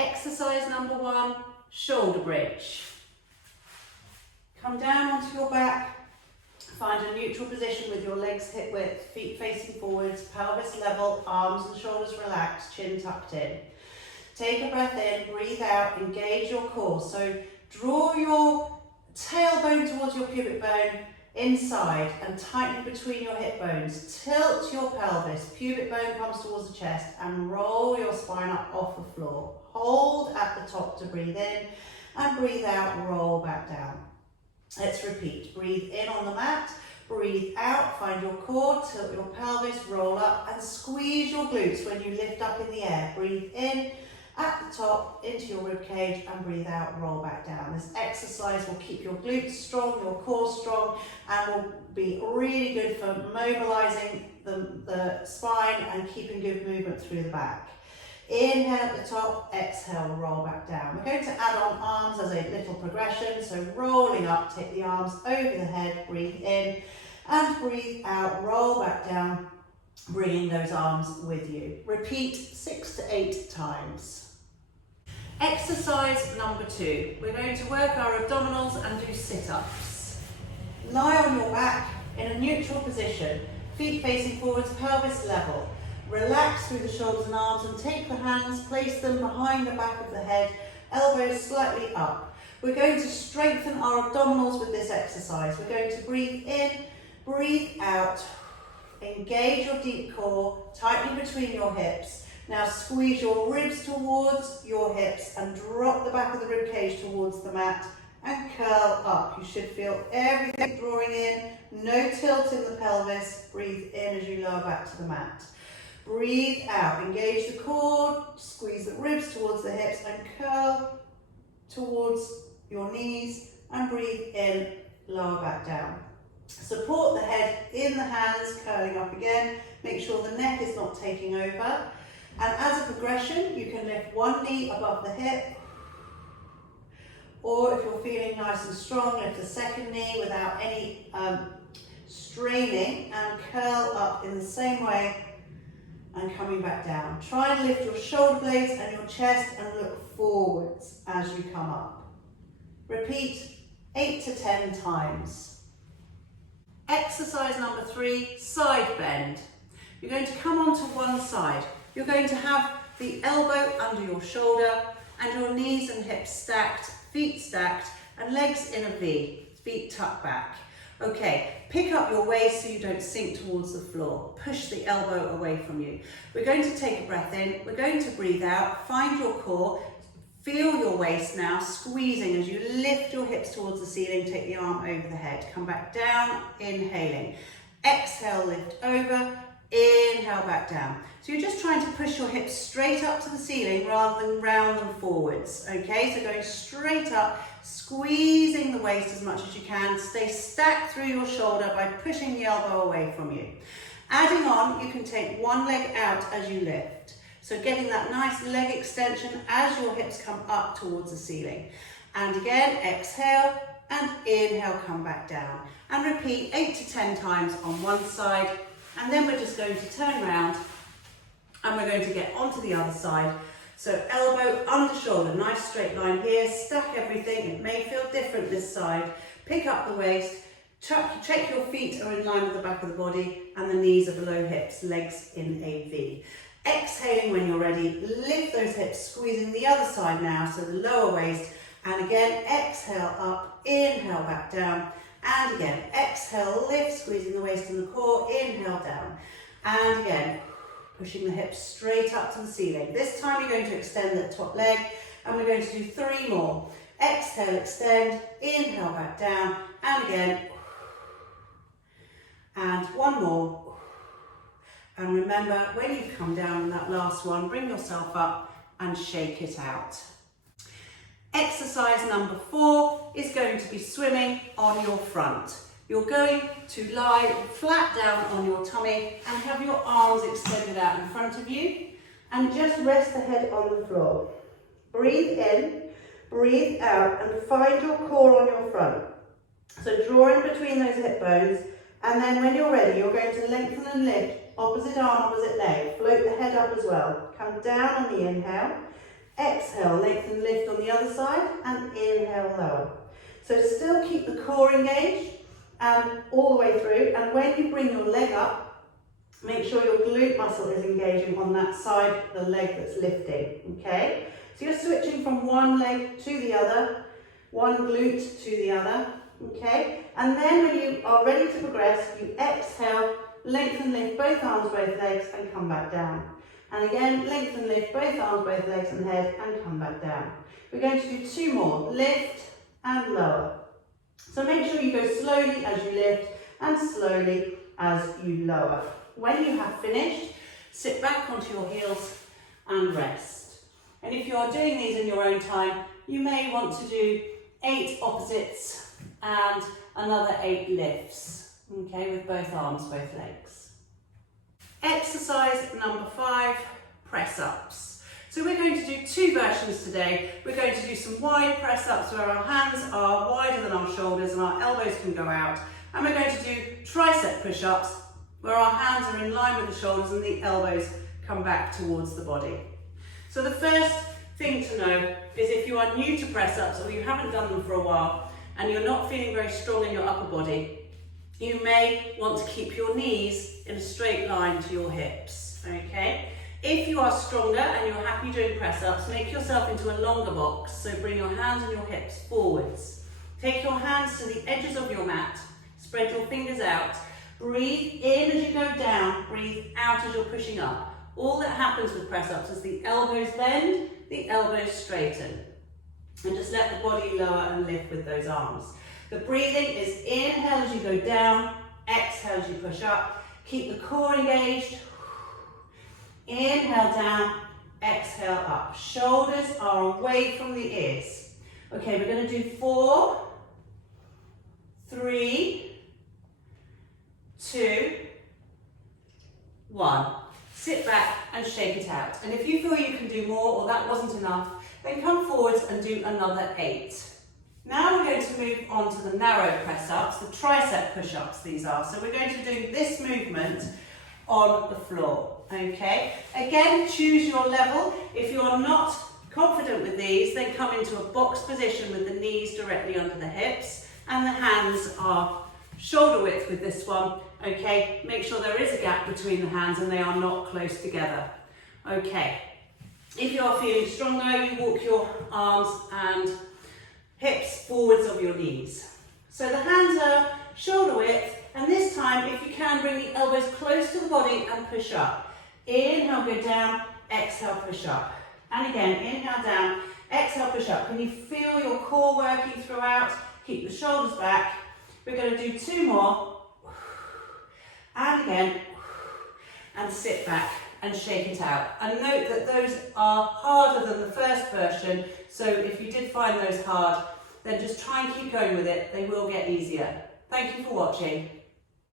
Exercise number 1, shoulder bridge. Come down onto your back, find a neutral position with your legs hip width, feet facing forwards, pelvis level, arms and shoulders relaxed, chin tucked in. Take a breath in, breathe out, engage your core. So draw your tailbone towards your pubic bone inside and tighten between your hip bones. Tilt your pelvis, pubic bone comes towards the chest and roll your spine up off the floor. Hold at the top to breathe in and breathe out, roll back down. Let's repeat. Breathe in on the mat, breathe out, find your core, tilt your pelvis, roll up and squeeze your glutes when you lift up in the air. Breathe in at the top into your rib cage and breathe out, roll back down. This exercise will keep your glutes strong, your core strong, and will be really good for mobilizing the spine and keeping good movement through the back. Inhale at the top, exhale, roll back down. We're going to add on arms as a little progression. So rolling up, take the arms over the head, breathe in and breathe out, roll back down, bringing those arms with you. Repeat 6 to 8 times. Exercise number 2. We're going to work our abdominals and do sit-ups. Lie on your back in a neutral position, feet facing forwards, pelvis level. Relax through the shoulders and arms and take the hands, place them behind the back of the head, elbows slightly up. We're going to strengthen our abdominals with this exercise. We're going to breathe in, breathe out, engage your deep core, tightening between your hips. Now squeeze your ribs towards your hips and drop the back of the rib cage towards the mat and curl up. You should feel everything drawing in, no tilt in the pelvis. Breathe in as you lower back to the mat. Breathe out, engage the core, squeeze the ribs towards the hips and curl towards your knees and breathe in, lower back down. Support the head in the hands, curling up again. Make sure the neck is not taking over. And as a progression, you can lift one knee above the hip, or if you're feeling nice and strong, lift the second knee without any straining and curl up in the same way and coming back down. Try and lift your shoulder blades and your chest and look forwards as you come up. Repeat 8 to 10 times. Exercise number 3, side bend. You're going to come onto one side. You're going to have the elbow under your shoulder and your knees and hips stacked, feet stacked, and legs in a V, feet tucked back. Okay, pick up your waist so you don't sink towards the floor. Push the elbow away from you. We're going to take a breath in, we're going to breathe out, find your core, feel your waist now, squeezing as you lift your hips towards the ceiling, take the arm over the head. Come back down, inhaling. Exhale, lift over, inhale back down. So you're just trying to push your hips straight up to the ceiling rather than round them forwards. Okay, so going straight up, squeezing the waist as much as you can. Stay stacked through your shoulder by pushing the elbow away from you. Adding on, you can take one leg out as you lift. So getting that nice leg extension as your hips come up towards the ceiling. And again, exhale and inhale, come back down. And repeat 8 to 10 times on one side. And then we're just going to turn around and we're going to get onto the other side. So elbow under shoulder, nice straight line here, stack everything. It may feel different this side. Pick up the waist, check your feet are in line with the back of the body and the knees are below hips, legs in a V. Exhaling when you're ready, lift those hips, squeezing the other side now, so the lower waist. And again, exhale up, inhale back down. And again, exhale, lift, squeezing the waist and the core, inhale down. And again, pushing the hips straight up to the ceiling. This time you're going to extend the top leg and we're going to do 3 more. Exhale, extend, inhale back down, and again. And 1 more. And remember, when you've come down on that last one, bring yourself up and shake it out. Exercise number 4 is going to be swimming on your front. You're going to lie flat down on your tummy and have your arms extended out in front of you and just rest the head on the floor. Breathe in, breathe out and find your core on your front. So draw in between those hip bones and then when you're ready, you're going to lengthen and lift, opposite arm, opposite leg. Float the head up as well. Come down on the inhale. Exhale, lengthen, lift on the other side, and inhale, lower. So still keep the core engaged and all the way through, and when you bring your leg up, make sure your glute muscle is engaging on that side, the leg that's lifting, okay? So you're switching from one leg to the other, one glute to the other, okay? And then when you are ready to progress, you exhale, lengthen, lift both arms, both legs, and come back down. And again, lengthen, lift both arms, both legs and head, and come back down. We're going to do 2 more, lift and lower. So make sure you go slowly as you lift and slowly as you lower. When you have finished, sit back onto your heels and rest. And if you are doing these in your own time, you may want to do 8 opposites and another 8 lifts, okay, with both arms, both legs. Exercise number 5, press-ups. So we're going to do 2 versions today. We're going to do some wide press-ups where our hands are wider than our shoulders and our elbows can go out. And we're going to do tricep push-ups where our hands are in line with the shoulders and the elbows come back towards the body. So the first thing to know is if you are new to press-ups or you haven't done them for a while and you're not feeling very strong in your upper body, you may want to keep your knees in a straight line to your hips, okay? If you are stronger and you're happy doing press-ups, make yourself into a longer box, so bring your hands and your hips forwards. Take your hands to the edges of your mat, spread your fingers out, breathe in as you go down, breathe out as you're pushing up. All that happens with press-ups is the elbows bend, the elbows straighten. And just let the body lower and lift with those arms. The breathing is inhale as you go down, exhale as you push up. Keep the core engaged. Inhale down, exhale up. Shoulders are away from the ears. Okay, we're going to do 4, 3, 2, 1. Sit back and shake it out. And if you feel you can do more or that wasn't enough, then come forwards and do another 8. Now we're going to move on to the narrow press-ups, the tricep push-ups these are. So we're going to do this movement on the floor, okay? Again, choose your level. If you are not confident with these, then come into a box position with the knees directly under the hips and the hands are shoulder width with this one, okay? Make sure there is a gap between the hands and they are not close together, okay? If you are feeling stronger, you walk your arms and hips forwards of your knees. So the hands are shoulder width, and this time, if you can, bring the elbows close to the body and push up. Inhale, go down, exhale, push up. And again, inhale down, exhale, push up. Can you feel your core working throughout? Keep the shoulders back. We're going to do 2 more. And again, and sit back and shake it out. And note that those are harder than the first version, so if you did find those hard, then just try and keep going with it. They will get easier. Thank you for watching.